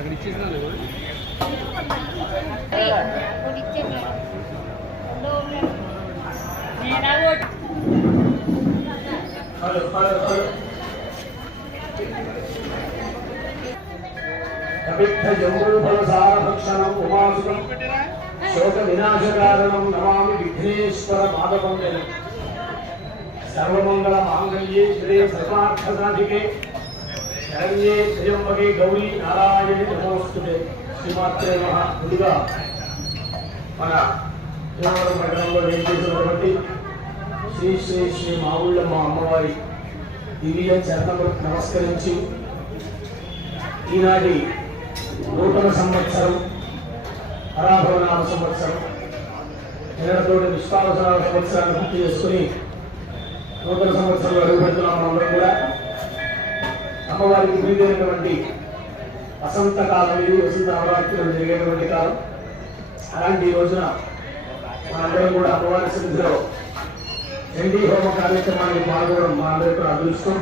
అక్కడ ఇచ్చేసినా జంబూఫలసారభక్షణం ఉమాసుతం శోక వినాశకారణం నమామి విఘ్నేశ్వర మాధవం. సర్వమంగళ మాంగళ్యే శ్రీ సర్వార్థసాధికే శరణ్యే త్ర్యంబకే గౌరీ నారాయణి నమోస్తుతే. శ్రీమాత్రే నమః. ముందుగా మన దేవరం పట్టణంలో వేయించేసినటువంటి శ్రీ శ్రీ శ్రీ మావుళ్ళమ్మ అమ్మవారి దివ్య చరణములకు నమస్కరించి ఈనాటి నూతన సంవత్సరం పరాభవనామ సంవత్సరం నిన్నటితోటి విశ్వావసనామ సంవత్సరాన్ని పూర్తి చేసుకుని నూతన సంవత్సరంలో అడుగుపెడుతున్నాం. మనందరూ కూడా అమ్మవారికి ప్రీతైనటువంటి వసంతకాలం, ఇది వసంత నవరాత్రులు జరిగేటువంటి కాలం. అలాంటి ఈ రోజున మనందరం కూడా అమ్మవారి సన్నిధిలో చండీ హోమ కార్యక్రమానికి పాల్గొనడం మా అందరి కూడా అదృష్టం.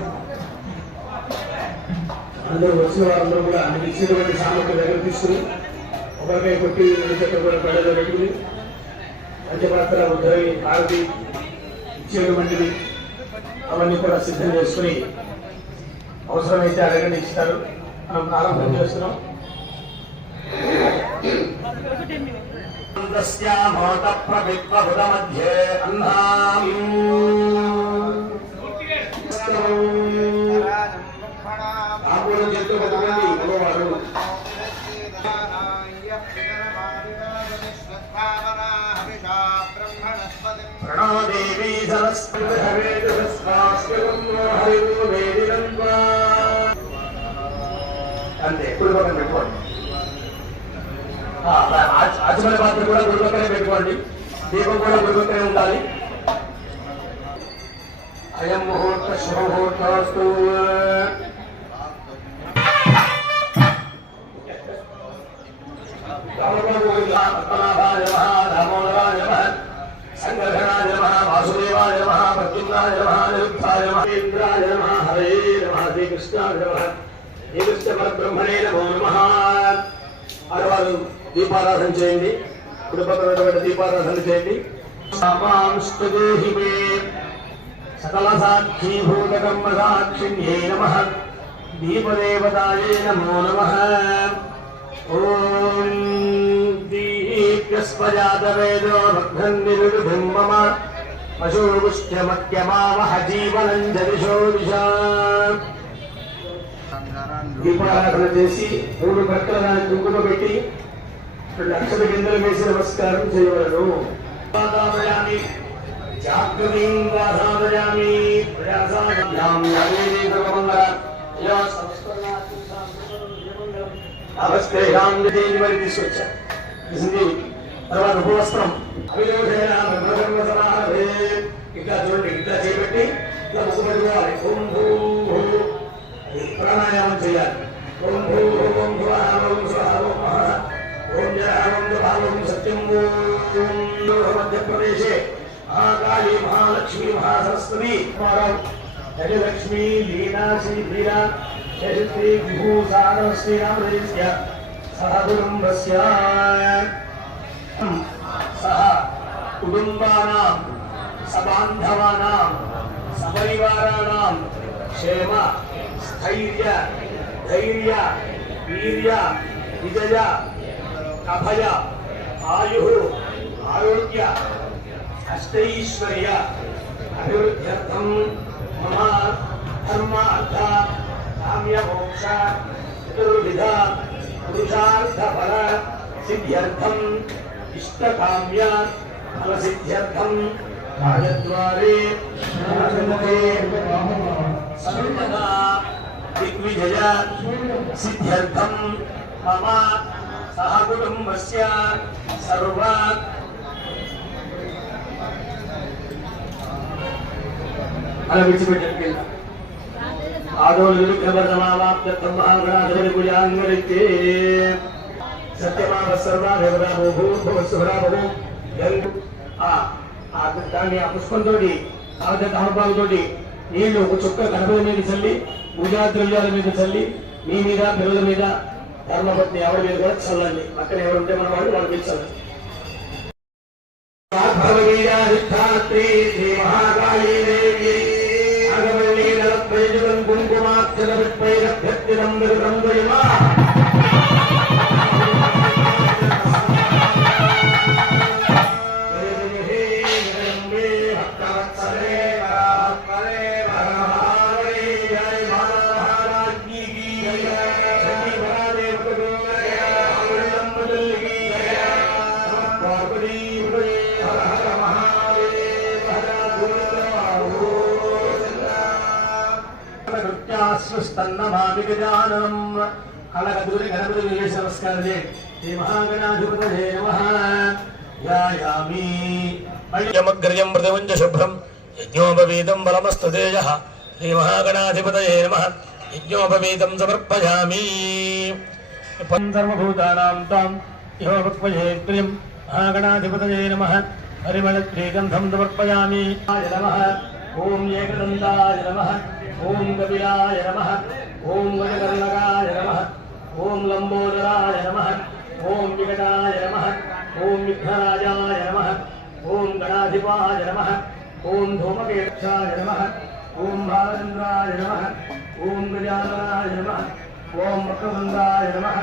అందరూ వచ్చిన వారందరూ కూడా అన్ని ఇచ్చినటువంటి సామర్థ్యం దగ్గర తీసుకుని ఒకరికై కొట్టి చెట్టు కూడా పెడలో పెట్టుకుని పంచపాత్ర ఉద్దరి భారతి ఇచ్చేటువంటివి అవన్నీ కూడా సిద్ధం చేసుకుని అవసరమైతే అడగండి ఇస్తారు. మనం ప్రారంభం చేస్తున్నాం. మధ్యే ఆకులను చెట్టు పట్టుకోండి. మగవారు ప్రణవదేవీ అంతే. కుడి పక్కన పెట్టుకోండి. ఆచమన పాత్ర కూడా గుడి పక్కనే పెట్టుకోండి. దీపం కూడా గుడి పక్కనే ఉండాలి. అయం ముహూర్త శుభముహూర్తస్తు. పద్మనాభాయ నమః, దామోదరాయ నమః, సంగర్షణాయ నమః, వాసుదేవాయ నమః, ప్రద్యుమ్నాయ నమః, నిరుద్ధాయ నమః, ఇంద్రాయ నమః, హరే నమః, శ్రీకృష్ణాయ నమః, శ్రీకృష్ణ పరబ్రహ్మణే నమో నమః. ఆడవారు దీపారాధన చేయండి. కుటుంబపరమైన దీపారాధన చేయండి. సకల సాక్షీభూత కర్మ సాక్షిణ్యే నమః, దీపదేవతాయే నమో నమః. ఓం దీప్యస్వజాతవేదో భగ్నందిరుభిం మమ పశుపుష్ట్యమత్యమావహ జీవనం జదిశో దిశా. దీపారాధన చేసి 3 భక్తుల కుంకుమ పెట్టి 2 అక్షత గింజలు వేసి నమస్కారం చేయవలను. జాగ్రత్తీం గాధామయామి ప్రయాసాభ్యాం యావేది సర్వమంగళ యా సంస్కరణాతి అవస్థేయాం దేని మరి తీసుకొచ్చా. తర్వాత ఉపవస్త్రం అభిలోషేణ బ్రహ్మకర్మ సమారభే. ఇట్లా చూడండి, ఇట్లా చేపెట్టి ఇట్లా ముక్కు పెట్టుకోవాలి. ఓం భూ ప్రాణాయామం చేయాలి. ఓం భూ ఓం భువః ఓం స్వః ఓం మహః ఓం జయ ఓం భావం సత్యం. ఓం మధ్యప్రదేశే మహాకాళీ మహాలక్ష్మీ మహాసరస్వతి జయలక్ష్మీ లీలా శ్రీధీర జయశ్రీ విభూషాణ శ్రీరామదేశ్య సహ కుటుంబస్య సహ కుటుంబానాం సబాంధవానాం సపరివారాణాం క్షేమ స్థైర్య ధైర్య వీర్య విజయ అభయ ఆయు ఆరోగ్య అష్టైశ్వర్య అభివృద్ధ్యర్థం మమ ధర్మ అర్థ కామ్య మోక్ష చతుర్విధ పురుషార్థ ఫల సిద్ధ్యర్థం ఇష్టకామ్య ఫల సిద్ధ్యర్థం రాజద్వారే సర్వదా దిగ్విజయ సిద్ధ్యర్థం మమ సహ కుటుంబస్య సర్వ అలా విడిచిపెట్టారు ఆదోళులు సమాప్తం మహాగణాధిపతి పూజాంగలితే సత్యమావ సర్వా దేవతాభూ భూభువస్సుభరాభూ దాన్ని ఆ పుష్పంతో తమలపాకుతో నీళ్లు ఒక చుక్క గణపతి మీద చల్లి పూజా ద్రవ్యాల మీద చల్లి మీ మీద పిల్లల మీద ధర్మపత్ని ఎవరి మీద కూడా చల్లండి పక్కన ఎవరుంటే మన వాళ్ళు వాళ్ళకి చల్లండి స్తన్నమామి గజాననం కళగదురి గణపతి నమస్కారే శ్రీ మహాగణాధిపతయే నమః యాయామి యమగ్రయం మృదవంజ శుభ్రం యజ్ఞోపవీతం బలమస్తతేజః శ్రీ మహాగణాధిపతయే నమః యజ్ఞోపవీతం సమర్పయామి సర్వభూతానాం తాం యోపక్వయే ప్రియం మహాగణాధిపతయే నమః హరిమళత్రీగంధం సమర్పయామి నమః ఓం ఏకదంతాయ నమః ఓం కపిలాయ నమః ఓం గజకర్ణకాయ నమః ఓం లంబోదరాయ నమః ఓం వికటాయ నమః ఓం విఘ్నరాజాయ నమః ఓం గణాధిపాయ నమః ఓం ధూమకేశాయ నమః ఓం బాలచంద్రాయ నమః ఓం గజాననాయ నమః ఓం వక్రతుండాయ నమః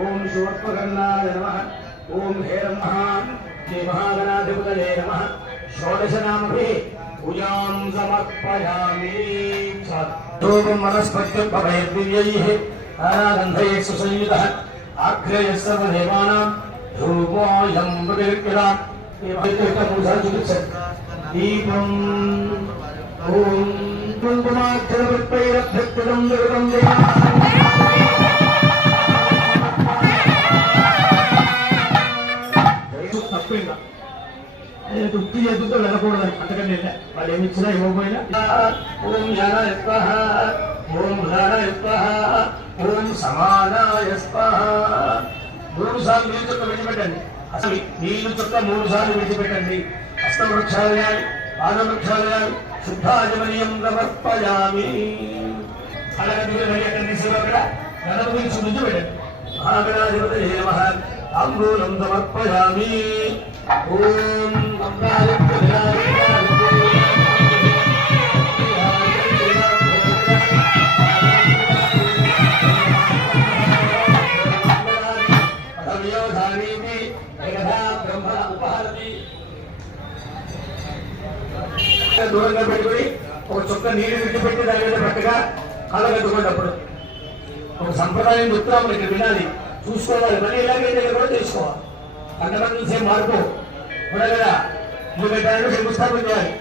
ఓం శూర్పకర్ణాయ నమః ఓం హేరమః శ్రీ మహాగణాధిపతయే నమః షోడశనామభిः పూజాం సమర్పయామి ధూపం వనస్పత్యం భవేద్దివ్యైః ఆరాగంధైః సుసంయుతః ఆగ్రయः సర్వదేవానాం ధూపోऽయం ప్రతిర్క్యతాం దీపం ఓం కుంకుమాక్షరపుష్పైరభ్యర్థితం దుర్గం తప్పిందా ఉత్తి చేతులతో వెళ్ళకూడదని అంతకంటే వాళ్ళు ఏమి ఇచ్చినా ఇవ్వకపోయినా ఓం జ్ఞానాయ స్వాహ ఓం జ్ఞానాయ స్వాహ ఓం సమానాయ స్వాహ 3 సార్లు నీళ్ళు చుక్క విడిచిపెట్టండి అసలు నీళ్ళు చుక్క 3 సార్లు విడిచిపెట్టండి హస్తవృక్షాలయాలు పాదవృక్షాలయాలు శుద్ధాజమనీయం సమర్పయామి గణపతి శుద్ధి పెట్టండి మహాగణాధిపతయే నమః తాంబూలం సమర్పయామి ఓం దూరంగా పెట్టుకుని ఒక చుక్క నీరు విడిచిపెట్టి దాని మీద పట్టగా కళ్ళగట్టుకున్నప్పుడు ఒక సంప్రదాయం చెప్తున్నాము ఇక్కడ వినాలి చూసుకోవాలి మళ్ళీ ఇలాగే కూడా తెలుసుకోవాలి అంతమంది సేమ్ మార్పు కూడా కదా మీరు పెట్టాలని శంకుస్థాపన చేయాలి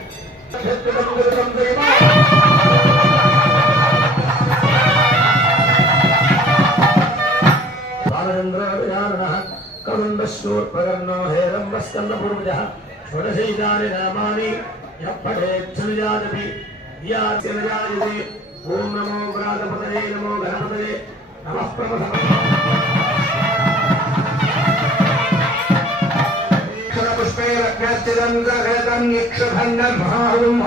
కరుండశూర్పకర్ణో హేరంబస్కందపూర్వజః షోడశైతాని నామాని యప్పఠేచ్ఛనుజానపి ధ్యాస్యనుజాయతే ఓం నమో వ్రాతపతయే నమో గణపతయే నమః ప్రమథః పుష్పైరభ్యర్థితం గ్రహేతం నిక్షభండం మహాహుం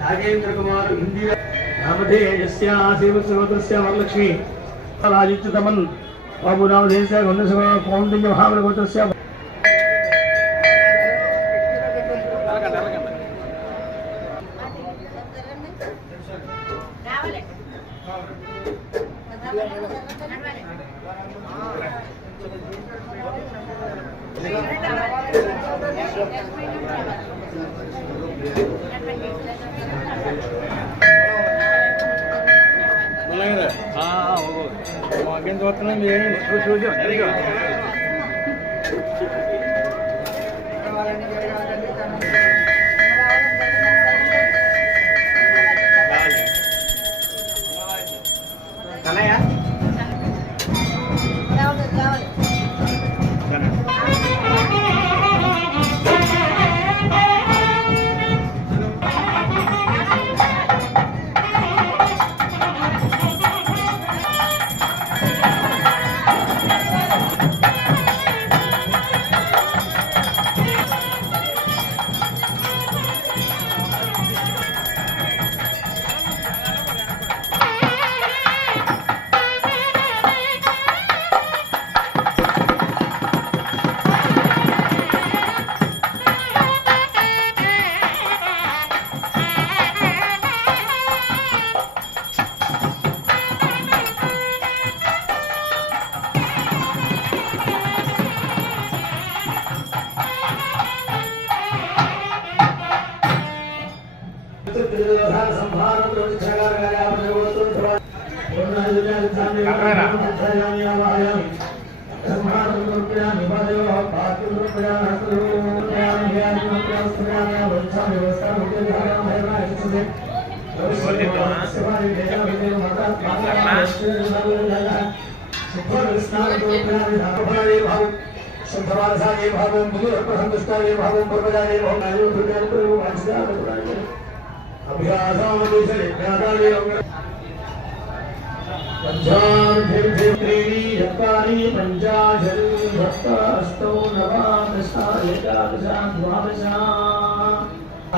नागेंद्र कुमार इंदिरा नामधेयस्य आशीर्वत्सवतस्य वरलक्ष्मी राजित्यतमन् बाबू नामधेयस्य गण्डसव कौंडिन्य महाबलगोत्रस्य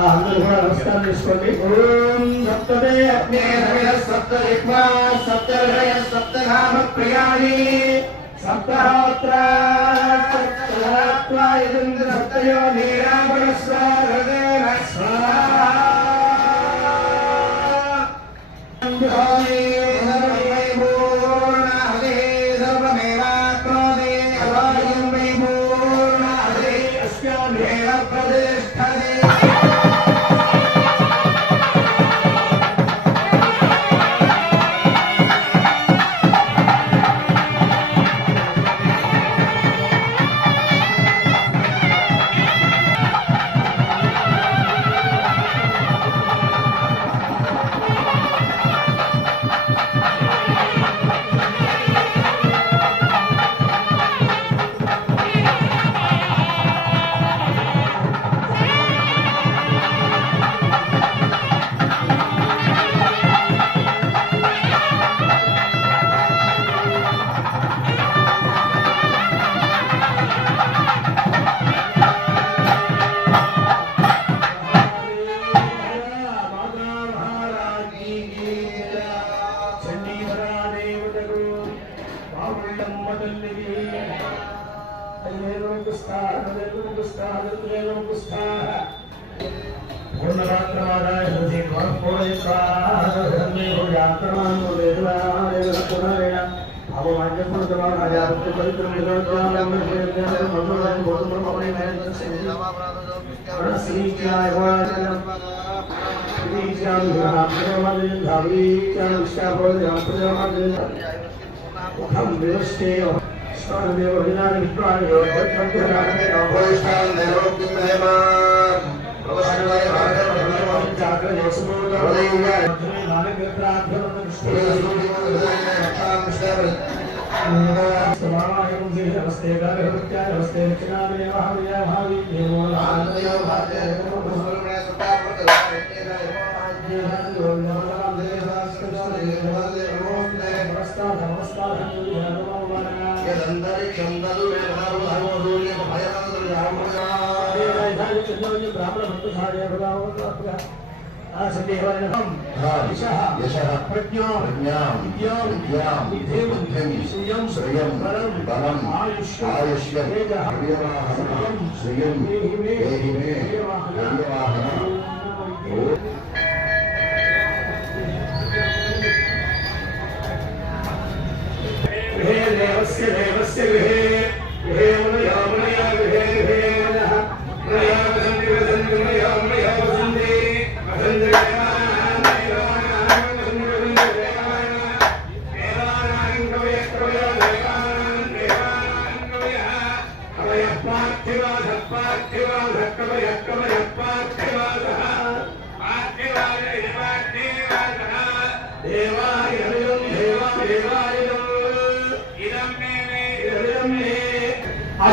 అందరూ కూడా నమస్కారం చేసుకోండి. ఓం సప్తదే అగ్నే సప్త దిక్మా సప్త హృదయ సప్త నామ ప్రియాణి సప్తహోత్ర సప్తరాత్వాయుంద్ర సప్తయో నీరాపణ స్వాహృదేన స్వాహా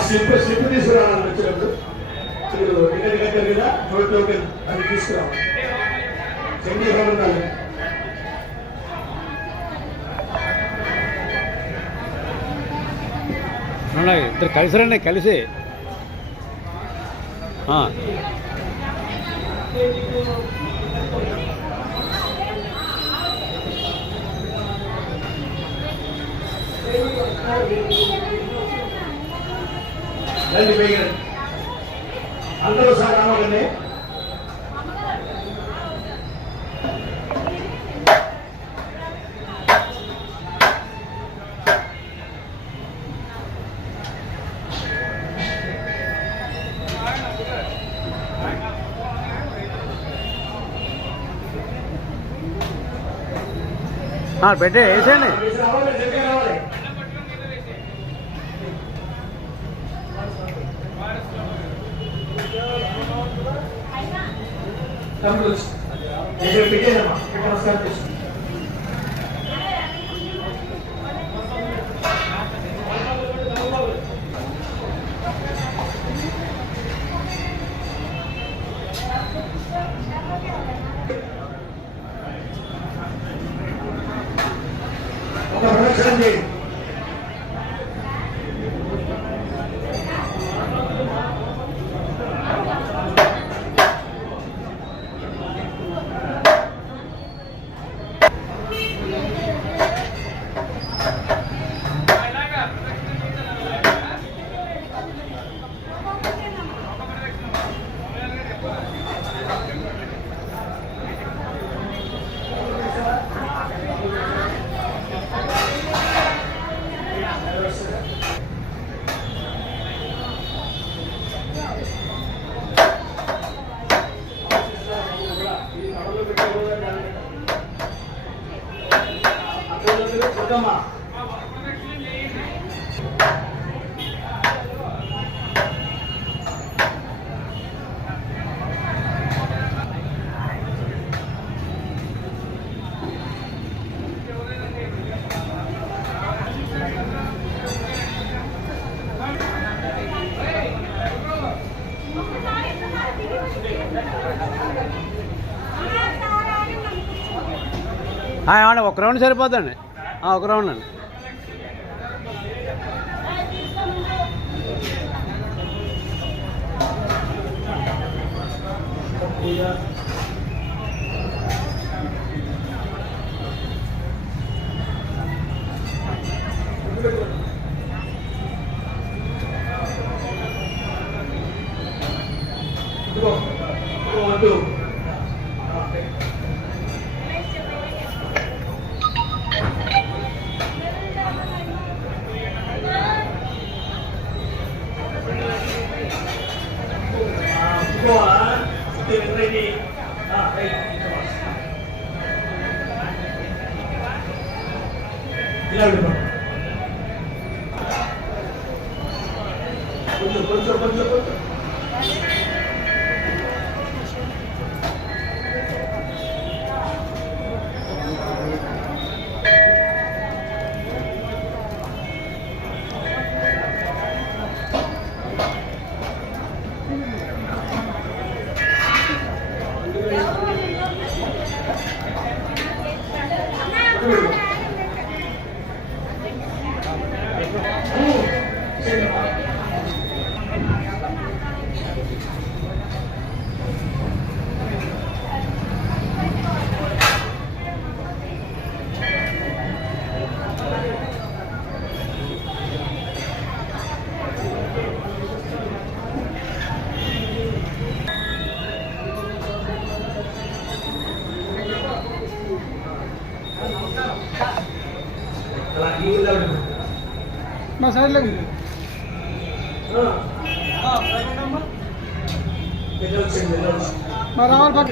శిల్ప తీసుకురావాలని వచ్చినప్పుడు మీరు టికెట్ కట్టారు కదా చోట్లోకి అది తీసుకురావాలి. చండీ హోమం ఇద్దరు కలిసి రండి కలిసి అందరూ సాగాలండి. పెట్టే వేసేయండి. పెట్టేదమ్మా నమస్కారం చేసి ఏమన్నా ఒక రౌండ్ సరిపోద్దండి, ఒక రౌండ్ అండి. మా సైడ్ లేదు మా రావాలి పక్క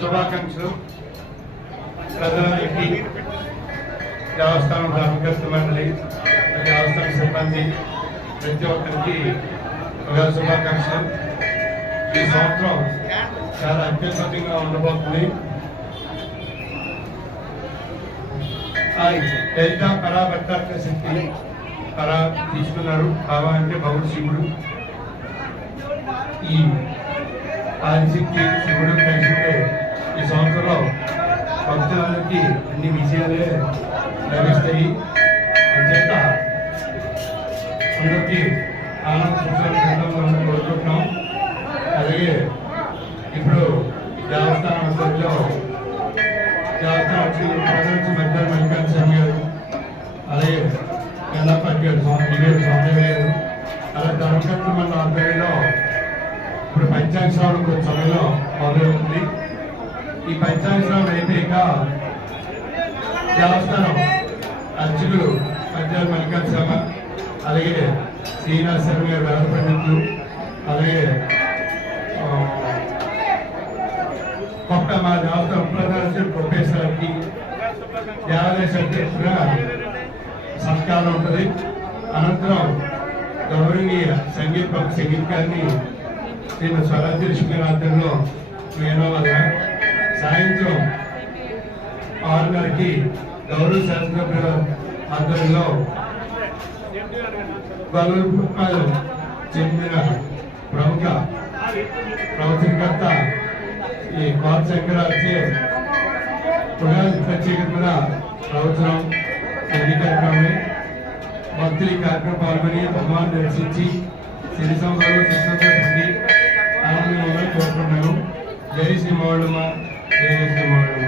శుభాకాంక్షలు ప్రజలకి, దేవస్థానం ధర్మకర్త మండలి, దేవస్థాన సిబ్బంది, ప్రతి ఒక్కరికి శుభాకాంక్షలు. ఈ సంవత్సరం చాలా అత్యద్భుతంగా ఉండబోతుంది. లలిత పరాభట్టార్క శక్తి పరా తీసుకున్నారు. బాబా అంటే భగవత్ శివుడు. ఈ ఆదిశక్తి శివుడు కలిసితే ఈ సంవత్సరంలో భక్తులందరికీ అన్ని విషయాలే లభిస్తాయి. అంచేత అందరికీ ఆనంద సుఖాలు కోరుకుంటున్నాం. అలాగే ఇప్పుడు దేవస్థానం అందరిలో దేవస్థానం మధ్య మల్లికార్జున స్వామి గారు గారు స్వామి గారు అలా ధర్మకర్త మన ఆధ్వర్యంలో ఇప్పుడు పంచాంగ శ్రావణం కొంచెం సమయంలో మొదలవుతుంది. ఈ పంచాంగ శ్రావణం అయిపోయాక దేవస్థానం అర్చకులు పంచాంగ మల్లికార్జున శర్మ, అలాగే శ్రీనివాస శర్మ గారు వేద పండితులు, అలాగే కొత్త మా దేవస్థానం ప్రధాన ప్రొఫెసర్కి దేవాలయ కూడా సంస్కారం ఉంటుంది. అనంతరం గౌరవనీయ సంగీతకారిని నేను స్వరాజ్య ఆధ్వర్యంలో వేయడం వల్ల సాయంత్రం 6:30కి గౌరవ శాస్త్ర ఆధ్వర్యంలో గౌరవ చెందిన ప్రముఖ ప్రవచనకర్త ఈ కోట శంకరాచే ప్రత్యేకమైన ప్రవచనం ఈ కార్యక్రమమే. భక్తులు ఈ కార్యక్రమం పాల్గొని భగవాన్ దర్శించి సిరి సంబరాలు సుఖంగా పొంది ఆనందంగా కోరుకుంటున్నాను. జై శ్రీమాళమ్మ, జై శ్రీమాళమ్మ.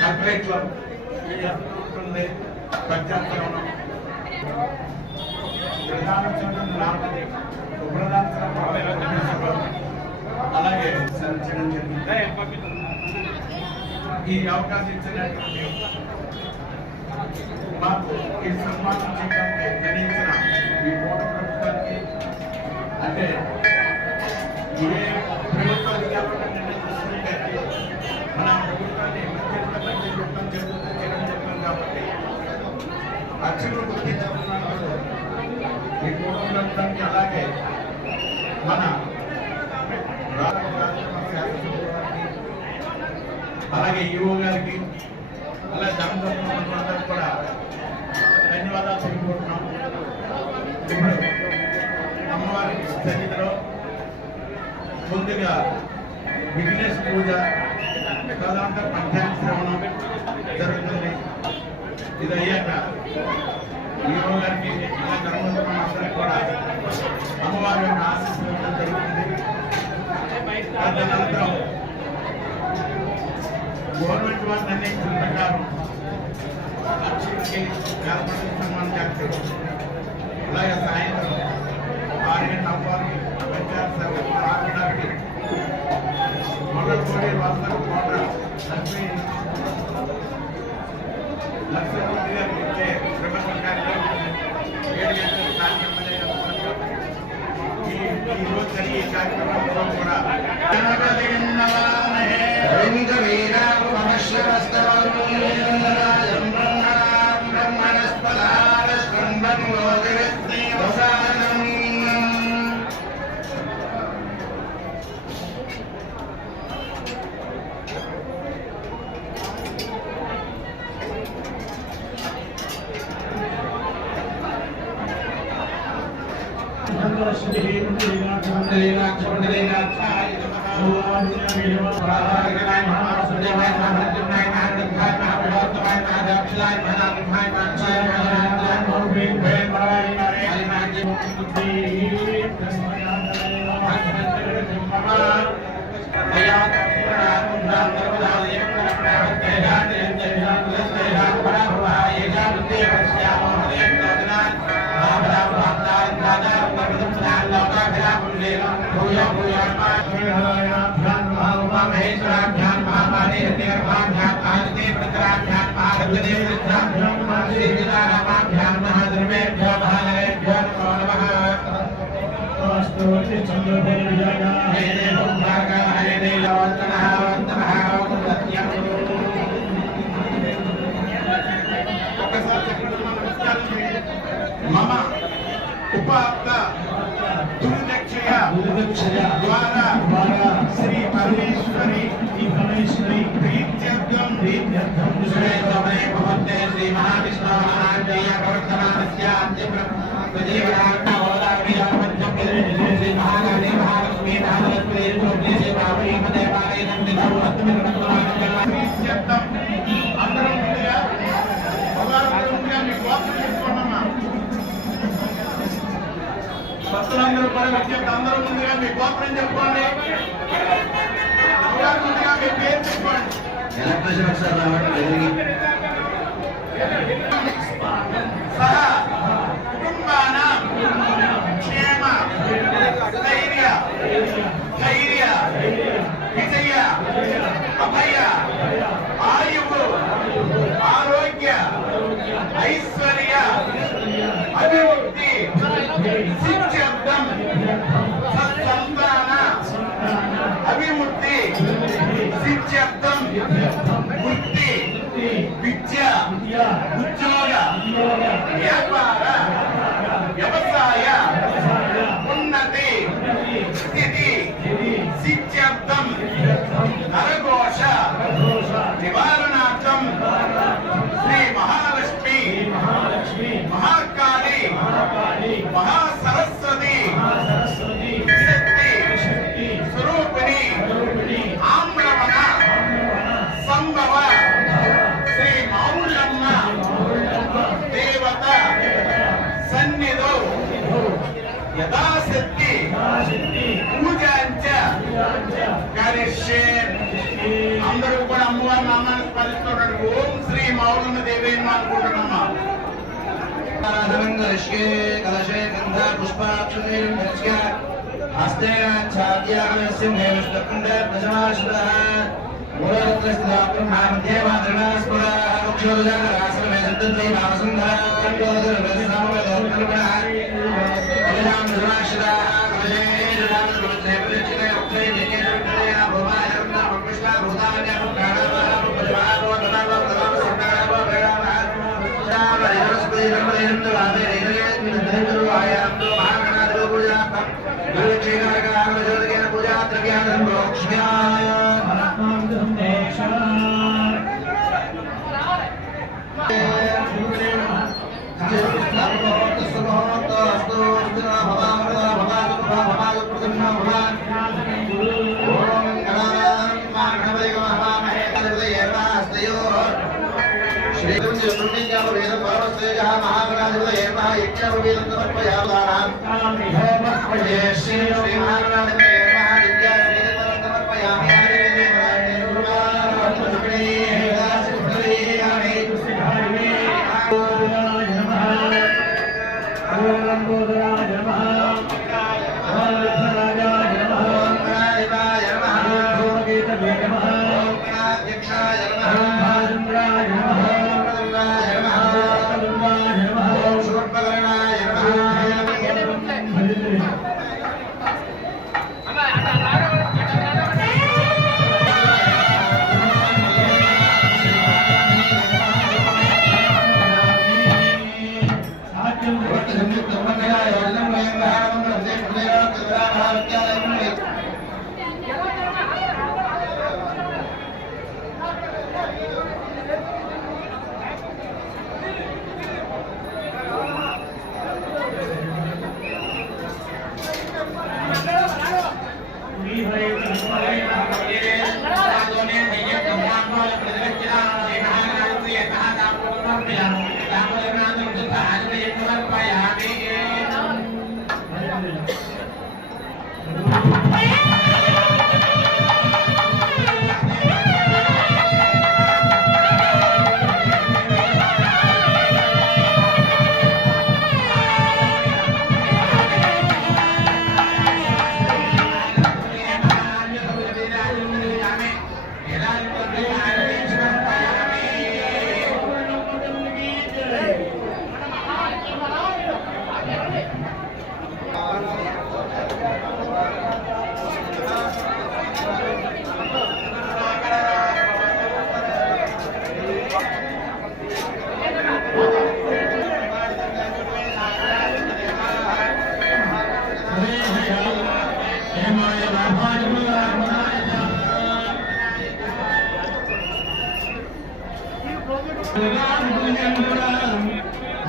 కార్పొరేట్లో ఉంటుంది ప్రత్యామ్నాయం అలాగే చేయడం జరిగింది. ఈ అవకాశం ఇచ్చినటువంటి మాకు ఈ సన్మానం చేయడానికి నిర్ణయించిన ఈ కోట ప్రభుత్వానికి, అంటే ఏ ప్రభుత్వ అధికారులు నిర్ణయం తీసుకుంటే మన ప్రభుత్వాన్ని చేయడం చెప్తాం కాబట్టి అర్చకులు గుర్తించుకున్నప్పుడు ఈ కోట ప్రభుత్వానికి, అలాగే మన అలాగే ఈఓ గారికి, అలాగే ధర్మదర్శనం కూడా ధన్యవాదాలు తెలియకుంటున్నాం. ఇప్పుడు అమ్మవారి సన్నిధిలో ముందుగా బిజినెస్ పూజ, ప్రధానంగా పంచాంగ శ్రవణం జరుగుతుంది. ఇది అయ్యాక ఈఓ గారికి, ఇలా ధర్మదర్శనం అందరికీ కూడా అమ్మవారి యొక్క ఆశీస్సులు జరుగుతుంది. తదనంతరం గవర్నమెంట్ వారు నిర్ణయించిన ప్రకారం అర్చకులకి సన్మానం చేస్తారు. అలాగే సాయంత్రం 6 గంటలకి పంచాయత్ సేవకి మొదటి వాస్తవ కోట లక్ష్మీ గారికి ఇచ్చే ప్రభుత్వం కార్యక్రమం 7 గంటలకు ఈరోజు జరిగే కార్యక్రమంలో కూడా చంద్ర ఉపాప్త దుర్దక్షయ ద్వారా శ్రీ పరమేశ్వరి ప్రీత్యర్థం శ్రీ మహావిష్ణు మహాజయ ప్రవర్తమానస్య శ్రీ మహాకాళీ మహాలక్ష్మీ మహాలక్ష్మీ ప్రీత్యర్థం అందరూ ముందుగా మీ గోత్రం చెప్పుకోండమ్మా. భక్తులందరూ కూడా విజ్ఞప్తి, అందరూ ముందుగా మీ గోత్రం చెప్పుకోండి. ముందుగా మీ పేరు చెప్పుకోండి. సహ కుటుంబానాం క్షేమ స్థైర్య ధైర్య విజయ అభయ ఆయువు ఆరోగ్య ఐశ్వర్య అభివృద్ధి సిద్ధ్యర్థం సత్సంతాన అభివృద్ధి సిద్ధ్యర్థం వృత్తి విద్య ఉద్యోగ వ్యాపార వ్యవసాయ ఉన్నతి స్థితి సిద్ధ్యర్థం నరఘోష నివారణార్థం శ్రీ మహాలక్ష్మి మహాకాళి మహాసరస్వతి శక్తి స్వరూపిణి ఆమ్రవణ సంభవ శ్రీ మౌళ్ళమ్మ దేవత సన్నిధో యథాశక్తి పూజాంచ కరిష్యే. అందరూ కూడా అమ్మవారి నామాన్ని స్మరిస్తున్నారు. ఓం శ్రీ మౌళ్ళమ్మ దేవేమ్మ అనుకుంటున్నామా. కలశే గంధ పుష్పాక్షులేం హస్తే ఛాద్యాగస్య మేవష్టకుండ ప్రజమాశ్రః మూలరత్నస్థాపం నామదేవాద్రనాస్పద అక్షోదరాశ్రమే సంతతే మావసుంధరాం యోధరవసనామలోకల్పన కలయాం ధర్మాశ్రః కలశే జనాం రుద్రేవచినే ఉక్తే నికేతయ భవాయం నామకృష్ణ భూతాన్య ప్రాణావారం ప్రజమానో తనవ తనవ సంతానవ ప్రేరణ రామరివస్పై ధర్మదేంద్ర రామేరేన ధర్మరు ఆయాంతో మహాగణాధిప పూజార్థం జ్యోతిషేకారకారణ జ్యోతికేన పూజా ద్రవ్యానం ప్రోక్ష్యాయ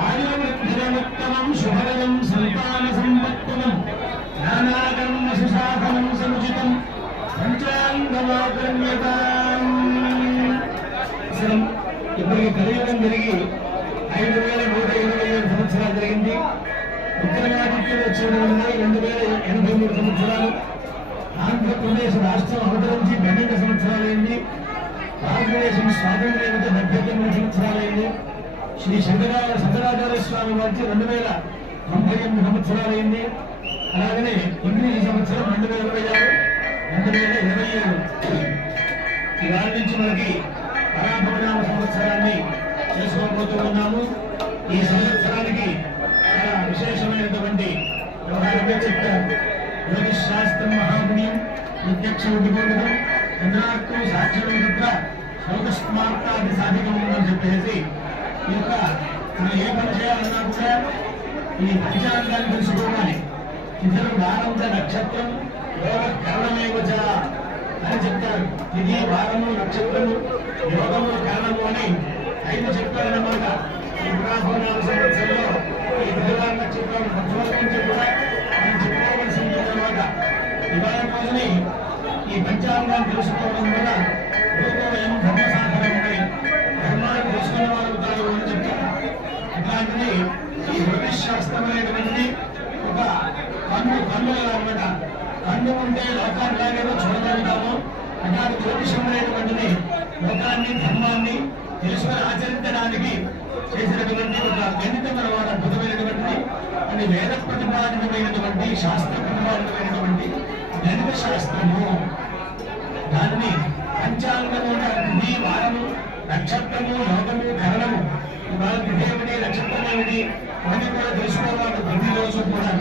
ఆయుర్వృద్ధిరముత్తమం శుభదం సంతాన సంపత్తులం నానాకర్మ సుశాసనం సముచితం పంచాంగమాకర్మ్యతాం. ఇప్పటికి కలియుగం జరిగి 5127 సంవత్సరాలు జరిగింది. ఉత్తరాదిత్యులు వచ్చేది 2083 సంవత్సరాలు. ఆంధ్రప్రదేశ్ రాష్ట్రం అవతరించి 12 సంవత్సరాలైంది. భారతదేశం స్వాతంత్ర్యం 79 సంవత్సరాలైంది. శ్రీ శంకరాచార్య స్వామి వారికి 2098 సంవత్సరాలైంది. అలాగనే ఇంగ్లీష్ సంవత్సరం 2026, 2027. ఇవాళ నుంచి మనకి పరాభవనామ సంవత్సరాన్ని చేసుకోబోతూ ఉన్నాము. ఈ సంవత్సరానికి చాలా విశేషమైనటువంటి వ్యవహారమే చెప్తారు. జ్యోతిష్ శాస్త్రం మహాపుణ్యం ప్రత్యక్ష విధిపూర్వకం చంద్రార్థం సాక్షరం తత్ర శ్లోకస్మార్తాది సాధికం అని చెప్పేసి ఈ యొక్క మనం ఏ పని చేయాలన్నా కూడా ఈ పంచాంగాన్ని తెలుసుకోవాలి. ఇతరు వారంత నక్షత్రం యోగ కరణమేవచ అని చెప్తారు. ఇది వారము, నక్షత్రము, యోగము, కరణము అని 5 చెప్తారన్నమాట. ఈ పురాభవనామ సంవత్సరంలో ఈ బుధవార నక్షత్రం ప్రతివారం నుంచి కూడా మనం చెప్పుకోవలసింది అన్నమాట. ఇవాళ రోజుని ఈ పంచాంగాన్ని తెలుసుకోవడం వల్ల లోకం ధర్మ సాధనమై ధర్మాన్ని తెలుసుకునే వాళ్ళు తాను అని చెప్తారు. ఇట్లాంటిది ఈ జ్యోతిష్ శాస్త్రం అనేటువంటిది ఒక కన్ను అన్నమాట. కన్ను ఉంటే లోకాన్ని లాగేదో చూడగలుగుతాము. అట్లాంటి జ్యోతిషం అనేటువంటిది లోకాన్ని, ధర్మాన్ని తెలుసుకొని ఆచరించడానికి చేసినటువంటి ఒక గణితం అన్నమాట. అద్భుతమైనటువంటి అది వేద ప్రతిపాదితమైనటువంటి శాస్త్ర ప్రతిపాదితమైనటువంటి గణిత శాస్త్రము. దాన్ని పంచాంగము తిథి, వారము, నక్షత్రము, యోగము, కరణము, ఇవాళ తిథి ఏమిటి, నక్షత్రం ఏమిటి అవన్నీ కూడా తెలుసుకోవాలి ప్రతిరోజు కూడా.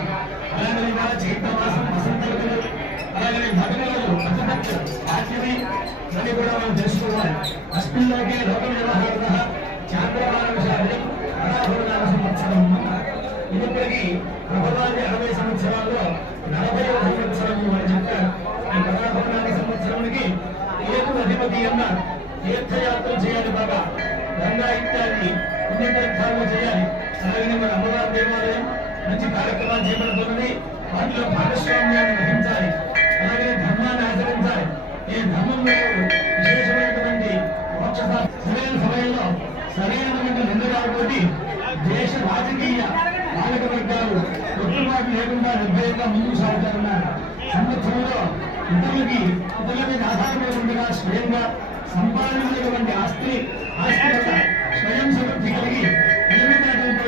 అలాగే ఇవాళ చైత్రమాసం, వసంత ఋతువు, అలాగే భగవతులు ప్రతిపక్ష ఆజ్ఞమి ఇవన్నీ కూడా మనం తెలుసుకోవాలి. అస్మిన్లోకే లోక వ్యవహార చాంద్రమాన శాస్త్రం పరాభవనామ సంవత్సరం. ఇప్పటికీ ప్రభుత్వాన్ని 60 సంవత్సరాల్లో 40వ సంవత్సరము అని చెప్పారు. ఈ పరాభవనామ సంవత్సరానికి ఏదు అధిపతి అన్న తీర్థయాత్రలు చేయాలి బాబా. గంగా ఇత్యాది పుణ్యతీర్థాలు చేయాలి. అలాగే మన అమ్మవారి దేవాలయం మంచి కార్యక్రమాలు చేపడుతున్నది. వాటిలో భాగస్వామ్యాన్ని వహించాలి. అలాగే ధర్మాన్ని ఆచరించాలి. ఈ ధర్మంలో విశేషమైనటువంటి మోక్ష సరైన సమయంలో సరైనటువంటి నిర్ణయాలతో దేశ రాజకీయ పాలక వర్గాలు ఒట్టుబాటు లేకుండా నిర్భయంగా ముందుకు సాగుతారన్నారు. సంవత్సరంలో ఇతరుల మీద ఆధారపడకుండా స్వయంగా సంపాదించినటువంటి ఆస్తి స్వయం సమృద్ధి కలిగి నిలబెట్టడంతో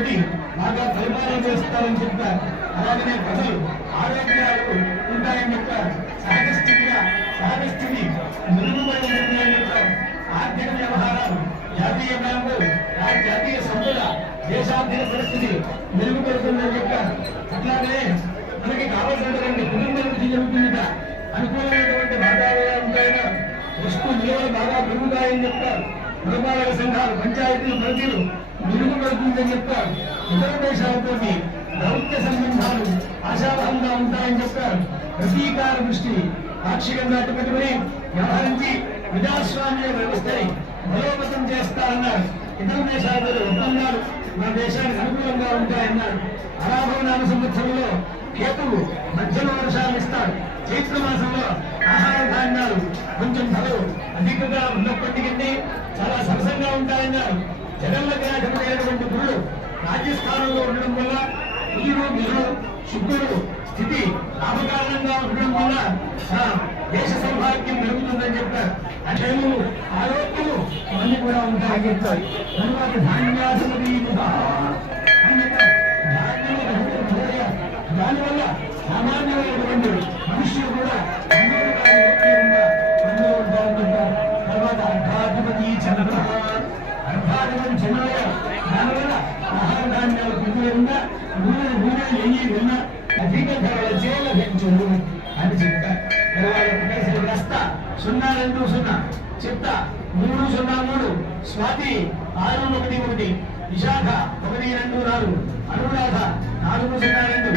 బాగా పరిపాలన చేస్తారని చెప్తారు. అలాగనే ప్రజలు ఆరోగ్యాలు ఉంటాయని చెప్తారు. సహజస్థితి మెరుగుపడిందని చెప్తారు. ఆర్థిక వ్యవహారాలు, జాతీయ బ్యాంకు, జాతీయ సంపద, దేశార్థిక పరిస్థితి మెరుగుపడుతుందని చెప్పారు. అట్లాగే మనకి కావలసినటువంటి కుటుంబ వృద్ధి జరుగుతుందట. అనుకూలమైనటువంటి వాతావరణంపైన వస్తు విలువలు బాగా పెరుగుతాయని చెప్తారు. పురపాలక సంఘాలు, పంచాయతీల పరిధిలు మెరుగుపడుతుందని చెప్తారు. ఇతర దేశాలతో దౌత్య సంబంధాలు ఆశావహంగా ఉంటాయని చెప్తారు. ప్రతీకార దృష్టి పాక్షికంగా పెట్టుకుని వ్యవహరించి ప్రజాస్వామ్య వ్యవస్థని బలోపేతం చేస్తారన్నారు. ఇతర దేశాలతో ఒప్పందాలు మన దేశానికి అనుకూలంగా ఉంటాయన్నారు. పరాభవనామ సంవత్సరంలో కేతువు మధ్యలో వర్షాలు ఇస్తాడు. చైత్ర మాసంలో ఆహార ధాన్యాలు కొంచెం ధరలు అధికంగా ఉన్నప్పటికీ చాలా సరసంగా ఉంటాయన్నారు. జగన్లగ్రాఢమైనటువంటి గురుడు రాజస్థానంలో ఉండడం వల్ల కుజుడు, గురుడు, శుక్రుడు స్థితి లాభకారణంగా ఉండడం వల్ల దేశ సౌభాగ్యం పెరుగుతుందని చెప్పారు. అక్షయము, ఆరోగ్యము అవన్నీ కూడా ఉంటాయని చెప్తారు. తర్వాత ధాన్యాధిపతి దానివల్ల సామాన్యమైనటువంటి మనుష్యులు కూడా అందులో ఉంటారని చెప్తారు. తర్వాత అర్ధాధిపతి చంద్ర, అర్ధాధిపతి చంద్రయ దానివల్ల ఆహార ధాన్యాలు పెరుగుతుందా నూనె నెయ్యి వెన్న అధిక ధరల చేల పెంచుడు అని చెప్తారు. రస్త 020 చిత్త 303 స్వాతి 611 విశాఖ 124 అనురాధ 402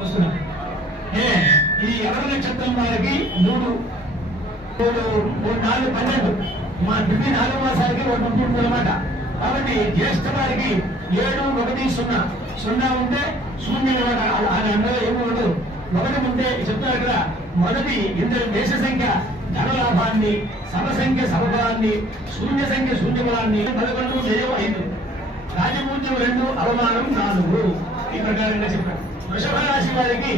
వస్తున్నా. ఈ ఎవరి నక్షత్రం వారికి 3, 4, 12 మా ప్రతి 4 మాసాలకి ఒక పంపు ఉంటుంది అనమాట. కాబట్టి జ్యేష్ఠ వారికి 710 ఉంటే శూన్యం అందులో ఏమి ఉండదు. 1 ఉంటే చెప్తారు ఇక్కడ మొదటి ఇంద్ర దేశ సంఖ్య ధనలాభాన్ని, సమసంఖ్య సమబలాన్ని, శూన్య సంఖ్య శూన్యబలాన్ని 11 జయం 5 రాజపూజ్యం 2 అవమానం 4 ఈ ప్రకారంగా చెప్పారు. వృషభ రాశి వారికి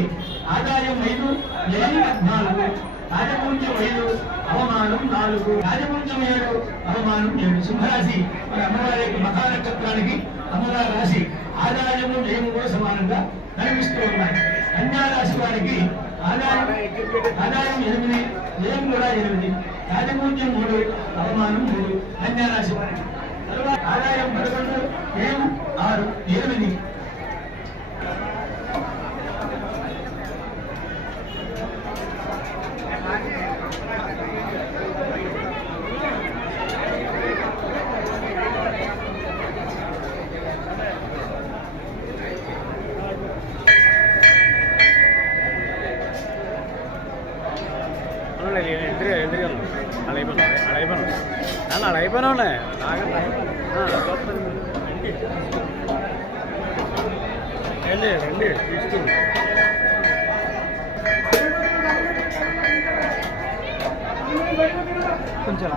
ఆదాయం 5 వ్యయం 14 రాజపూజ్యం 5 అవమానం 4 రాజపూజ్యం 7 అవమానం 7. సింహరాశి మరి అమ్మవారి యొక్క మఖా నక్షత్రానికి అమ్మవారి రాశి ఆదాయము వ్యయము కూడా సమానంగా కనిపిస్తూ ఉన్నాయి. కన్యా రాశి వారికి ఆదాయం 8 వ్యయం కూడా 8 రాజపూజ్యం 3 అవమానం 3 కన్యా రాశి వారికి. తర్వాత ఆదాయం 11 వ్యయం 6 8. అలా అయిపోయినా ఉన్నాయి రండి తీసుకుని కొంచెం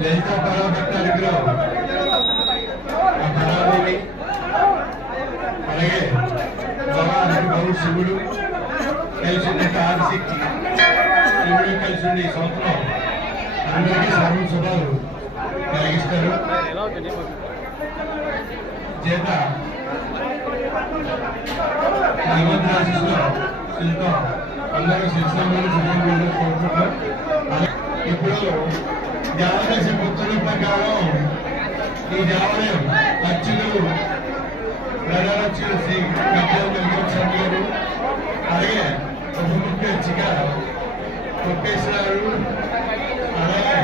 లలిత పరాభట్టాలిలో పరాదేవి అలాగే భగవానుడు గౌరు శివుడు కలిసి ఉన్నట్టు ఆదిశక్తి శివుడు కలిసి ఉండే ఈ సంవత్సరం అందరికీ సర్వ శుభాలు కలిగిస్తారు. చేత భగవంతుని ఆశీస్సులో శిల్పం అందరూ శిక్షణలు శుభ్రంగా కోరుకుంటారు. ఇప్పుడు దేవదశ పుత్రుల ప్రకారం ఈ దేవాలయం అర్చకులు ప్రధానర్చులు శ్రీ గంగారు అలాగే ఒక ముఖ్య అర్చక కొట్టేశ్వరారు అలాగే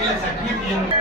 ఇలా సర్టిఫికేట్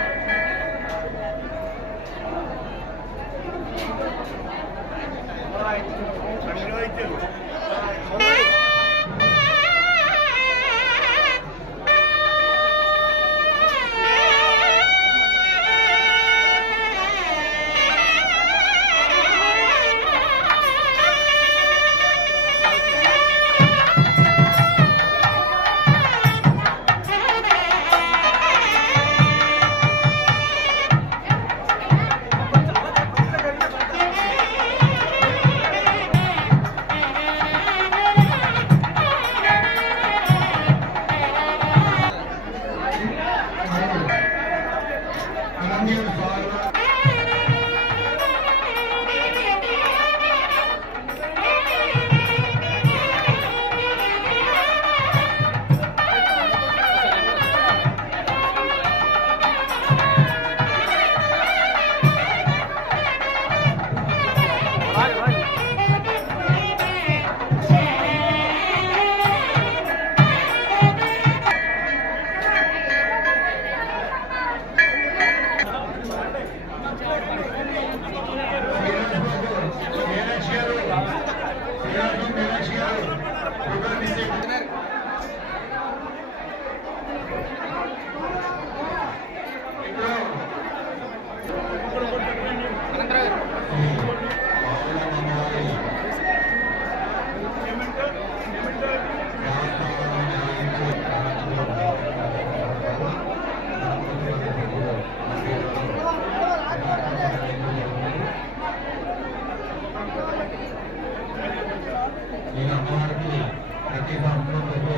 ఈ సంవత్సరం అయితే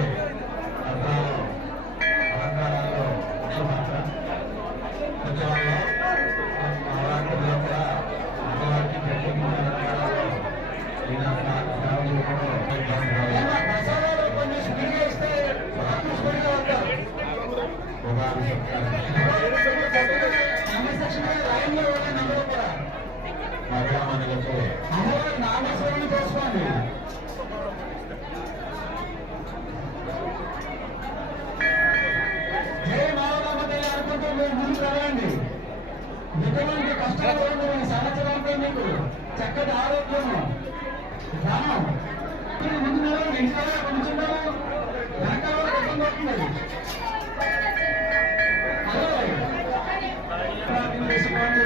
అర్థాలు అలంకారాల్లో ముఖ్య పాత్ర ఉత్సవాల్లో నవరాత్రుల్లో కూడా అమ్మవారికి ప్రత్యేకించిన అలంకారాల్లో ప్రసాదాలు కొన్ని స్పీడ్గా ఇస్తే స్పీడ్గా ఉంటారు లైన్లో నంబర్ కూడా మహిళామణులకు అమ్మవారి నామస్మరణ చేసుకోండి. జై మానవరామతల్లి అనుకుంటూ మీరు ముందుకు వెళ్ళండి. ఎటువంటి కష్టాలు ఉండవు. ఈ సంవత్సరంలో మీకు చక్కటి ఆరోగ్యము ధనం ముందు నెలలో ఇంట్లో కొంచెం వెనకాల ఇబ్బంది అవుతుంది. చేసుకోండి.